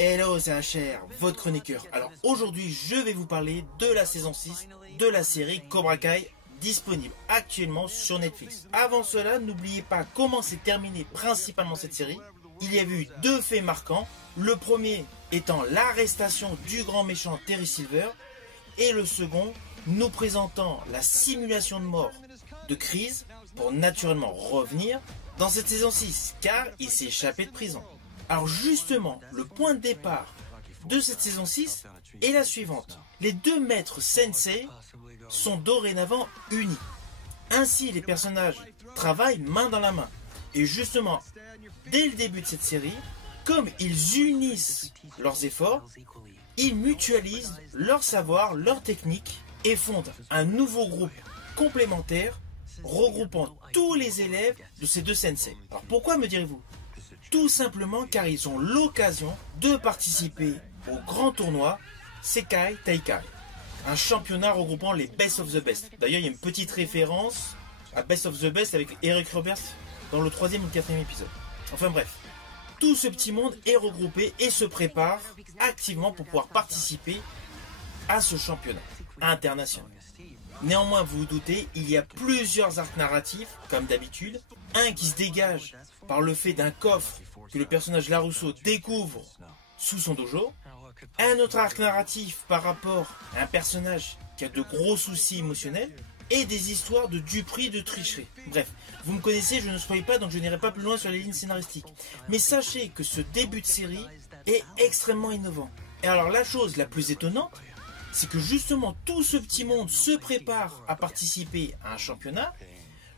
Hello, c'est HR, votre chroniqueur. Alors aujourd'hui, je vais vous parler de la saison 6 de la série Cobra Kai, disponible actuellement sur Netflix. Avant cela, n'oubliez pas comment s'est terminée principalement cette série. Il y a eu deux faits marquants. Le premier étant l'arrestation du grand méchant Terry Silver, et le second nous présentant la simulation de mort de Kreese pour naturellement revenir dans cette saison 6, car il s'est échappé de prison. Alors justement, le point de départ de cette saison 6 est la suivante. Les deux maîtres sensei sont dorénavant unis. Ainsi, les personnages travaillent main dans la main. Et justement, dès le début de cette série, comme ils unissent leurs efforts, ils mutualisent leur savoir, leur technique et fondent un nouveau groupe complémentaire regroupant tous les élèves de ces deux sensei. Alors pourquoi, me direz-vous? Tout simplement car ils ont l'occasion de participer au grand tournoi Sekai Taikai, un championnat regroupant les best of the best. D'ailleurs, il y a une petite référence à Best of the Best avec Eric Roberts dans le 3e ou le 4e épisode. Enfin bref, tout ce petit monde est regroupé et se prépare activement pour pouvoir participer à ce championnat international. Néanmoins, vous vous doutez, il y a plusieurs arcs narratifs, comme d'habitude. Un qui se dégage par le fait d'un coffre que le personnage LaRusso découvre sous son dojo. Un autre arc narratif par rapport à un personnage qui a de gros soucis émotionnels. Et des histoires de duperie, de tricherie. Bref, vous me connaissez, je ne spoil pas, donc je n'irai pas plus loin sur les lignes scénaristiques. Mais sachez que ce début de série est extrêmement innovant. Et alors la chose la plus étonnante, c'est que justement tout ce petit monde se prépare à participer à un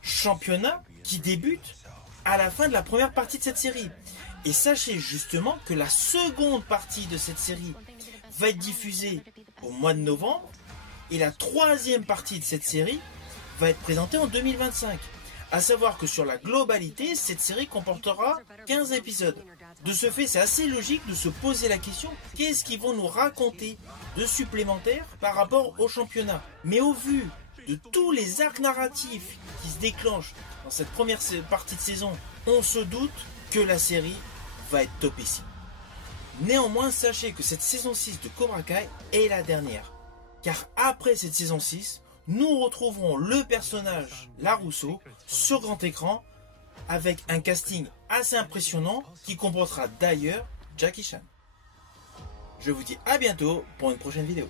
championnat qui débute à la fin de la première partie de cette série. Et sachez justement que la seconde partie de cette série va être diffusée au mois de novembre, et la troisième partie de cette série va être présentée en 2025. À savoir que sur la globalité, cette série comportera 15 épisodes. De ce fait, c'est assez logique de se poser la question, qu'est-ce qu'ils vont nous raconter de supplémentaire par rapport au championnat? Mais au vu de tous les arcs narratifs qui se déclenchent dans cette première partie de saison, on se doute que la série va être topissime. Néanmoins, sachez que cette saison 6 de Cobra Kai est la dernière. Car après cette saison 6, nous retrouverons le personnage LaRusso sur grand écran avec un casting assez impressionnant qui comportera d'ailleurs Jackie Chan. Je vous dis à bientôt pour une prochaine vidéo.